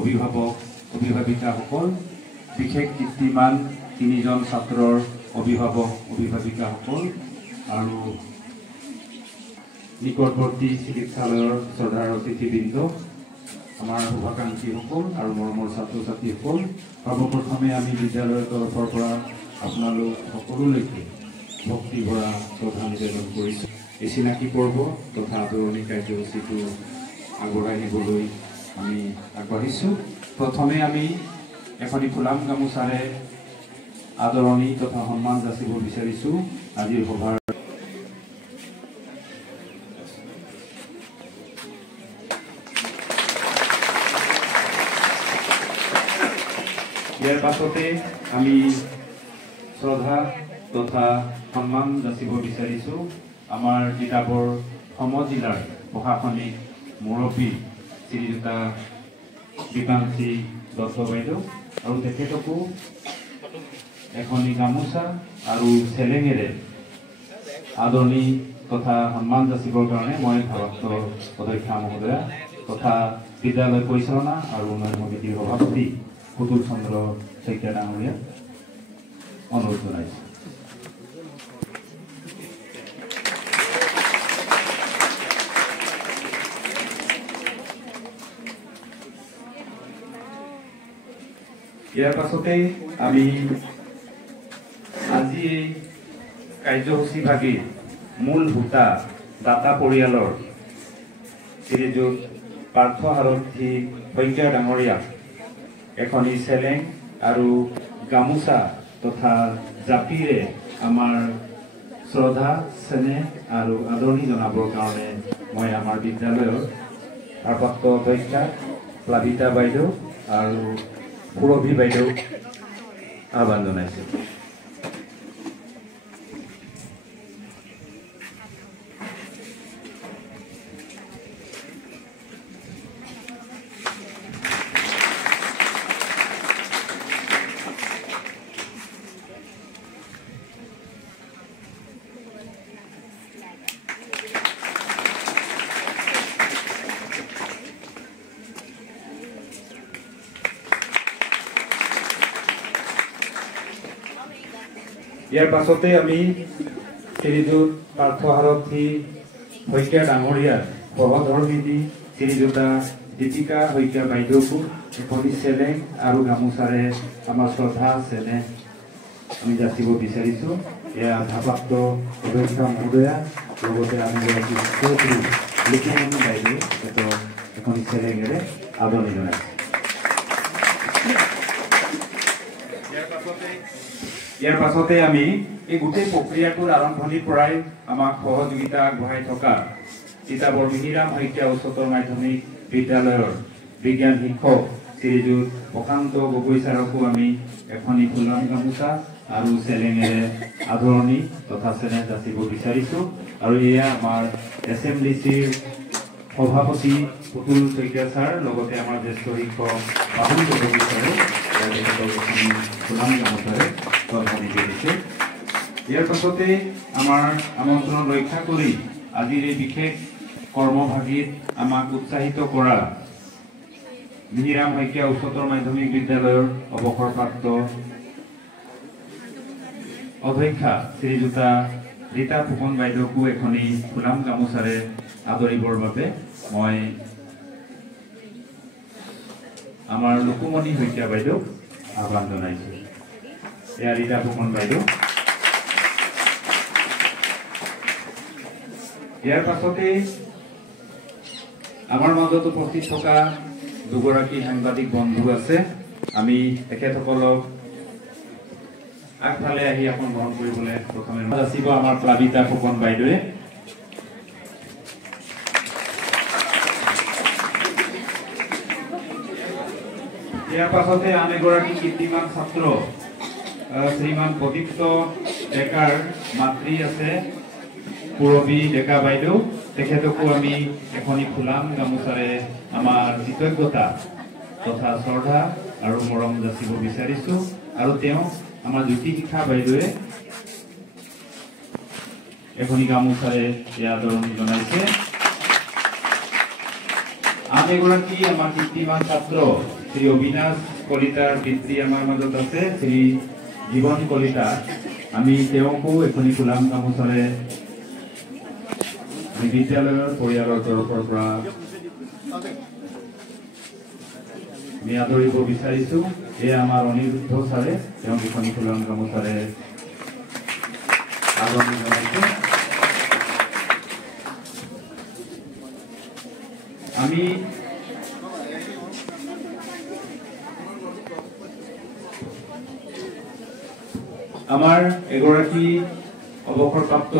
অভিভাৱক অভিভাৱিকাসকল বিশেষ কীৰ্তিমান 3জন ছাত্ৰৰ অভিভাৱক অভিভাৱিকাসকল আৰু নিকটৱৰ্তী চিকিৎসালয়ৰ শ্ৰদ্ধাৰ অতিথিবৃন্দ আমাৰ শুভাকাংক্ষীসকল আৰু মৰমৰ ছাত্ৰ ছাত্ৰীসকল সৰ্বপ্ৰথমে আমি বিদ্যালয়ৰ তৰফৰ পৰা আপোনালোক সকলোলৈকে ভক্তি ভৰা শ্ৰদ্ধা নিবেদন কৰিছোঁ এই চিনাকি পৰ্ব তথা আদৰণি কাৰ্যসূচীটো আগবঢ়াই নিবলৈ আমি আগবাঢ়িছোঁ প্ৰথমে আমি এখনি ফুলাম গামোচাৰে আদৰণি তথা সন্মান যাচিব বিচাৰিছোঁ আজিৰ সভাৰ ইয়াৰ পাছতে আমি শ্ৰদ্ধা তথা সন্মান যাচিব বিচাৰিছোঁ আমাৰ জিলাবৰ সমজিলাৰ প্ৰশাসনিক মুৰব্বী শ্ৰীযুতা বিকাংশী দত্ত বাইদেউ আৰু তেখেতকো এখনি গামোচা আৰু চেলেঙেৰে আদৰণি তথা সন্মান যাচিবৰ কাৰণে মই ভাৰপ্ৰাপ্ত অধ্যক্ষা মহোদয়া তথা বিদ্যালয় পৰিচালনা আৰু উন্নয়ন সমিতিৰ সভাপতি পুতুল চন্দ্ৰ শইকীয়া ডাঙৰীয়া অনুৰোধ জনাইছোঁ ইয়াৰ পাছতে আমি আজি এই কাৰ্যসূচী ভাগী মূল হোতা দাতা পৰিয়ালৰ শ্ৰীযুত পাৰ্থ সাৰথী শইকীয়া ডাঙৰীয়া এখনি চেলেং আৰু গামোচা তথা জাপিৰে আমাৰ শ্ৰদ্ধা চেনেহ আৰু আদৰণি জনাবৰ কাৰণে মই আমাৰ বিদ্যালয়ৰ ভাৰপ্ৰাপ্ত অধ্যক্ষা প্লাবিতা বাইদেউ আৰু সুৰভি বাইদেউ আহ্বান জনাইছোঁ ইয়াৰ পাছতে আমি শ্ৰীযুত পাৰ্থ সাৰথী শইকীয়া ডাঙৰীয়াৰ সহধৰ্মিনী শ্ৰীযুতা দীপিকা শইকীয়া বাইদেউকো এখনি চেলেং আৰু গামোচাৰে আমাৰ শ্ৰদ্ধা চেনেহ আমি যাচিব বিচাৰিছোঁ এয়া ভাৰপ্ৰাপ্ত অধ্যক্ষা মহোদয়া লগতে আমি লিখিমণি বাইদেউ এখনি চেলেঙেৰে আদৰণি জনাইছোঁ ইয়াৰ পাছতে আমি এই গোটেই প্ৰক্ৰিয়াটোৰ আৰম্ভণিৰ পৰাই আমাক সহযোগিতা আগবঢ়াই থকা তিতাবৰ মিহিৰাম শইকীয়া উচ্চতৰ মাধ্যমিক বিদ্যালয়ৰ বিজ্ঞান শিক্ষক শ্ৰীযুত প্ৰশান্ত গগৈ ছাৰকো আমি এখনি ফুলাম গামোচা আৰু চেলেঙেৰে আদৰণি তথা চেনেহ যাচিব বিচাৰিছোঁ আৰু এয়া আমাৰ SMDCৰ সভাপতি পুতুল শইকীয়া ছাৰ লগতে আমাৰ জ্যেষ্ঠ শিক্ষক বাবুল গগৈ ছাৰে ফুলাম গামোচাৰে ইয়াৰ পাছতে আমাৰ আমন্ত্ৰণ ৰক্ষা কৰি আজিৰ এই বিশেষ কৰ্মভাগীত আমাক উৎসাহিত কৰা মিহিৰাম শইকীয়া উচ্চতৰ মাধ্যমিক বিদ্যালয়ৰ অৱসৰপ্ৰাপ্ত অধ্যক্ষা শ্ৰীযুতা ৰীতা ফুকন বাইদেউকো এখনি ফুলাম গামোচাৰে আদৰিবৰ বাবে মই আমাৰ লুকুমণি শইকীয়া বাইদেউক আহ্বান জনাইছোঁ এয়া ৰীতা ফুকন বাইদেউ ইয়াৰ পাছতে আমাৰ মাজত উপস্থিত থকা দুগৰাকী সাংবাদিক বন্ধু আছে আমি তেখেতসকলক আগফালে আহি আসন গ্ৰহণ কৰিবলৈ প্ৰথমে যাচিব আমাৰ প্লাবিতা ফুকন বাইদেৱে ইয়াৰ পাছতে আন এগৰাকী কীৰ্তিমান ছাত্ৰ শ্ৰীমান প্ৰদীপ্ত ডেকাৰ মাতৃ আছে পুৰবী ডেকা বাইদেউ তেখেতকো আমি এখনি ফুলাম গামোচাৰে আমাৰ কৃতজ্ঞতা তথা শ্ৰদ্ধা আৰু মৰম যাচিব বিচাৰিছোঁ আৰু তেওঁ আমাৰ জ্যোতি শিক্ষা বাইদেৱে এখনি গামোচাৰে আদৰণি জনাইছে আন এগৰাকী আমাৰ কীৰ্তিমান ছাত্ৰ শ্ৰী অবিনাশ কলিতাৰ পিতৃ আমাৰ মাজত আছে শ্ৰী জীৱন কলিতা। আমি তেওঁকো এখনি ফুলাম গামোচাৰে বিদ্যালয়ৰ পৰিয়ালৰ তৰফৰ পৰা আমি আদৰিব বিচাৰিছো। এয়া আমাৰ অনিৰুদ্ধ ছাৰে, তেওঁক এখনি ফুলাম গামোচাৰে আদৰণি জনাইছো। আমি আমাৰ এগৰাকী অৱসৰপ্ৰাপ্ত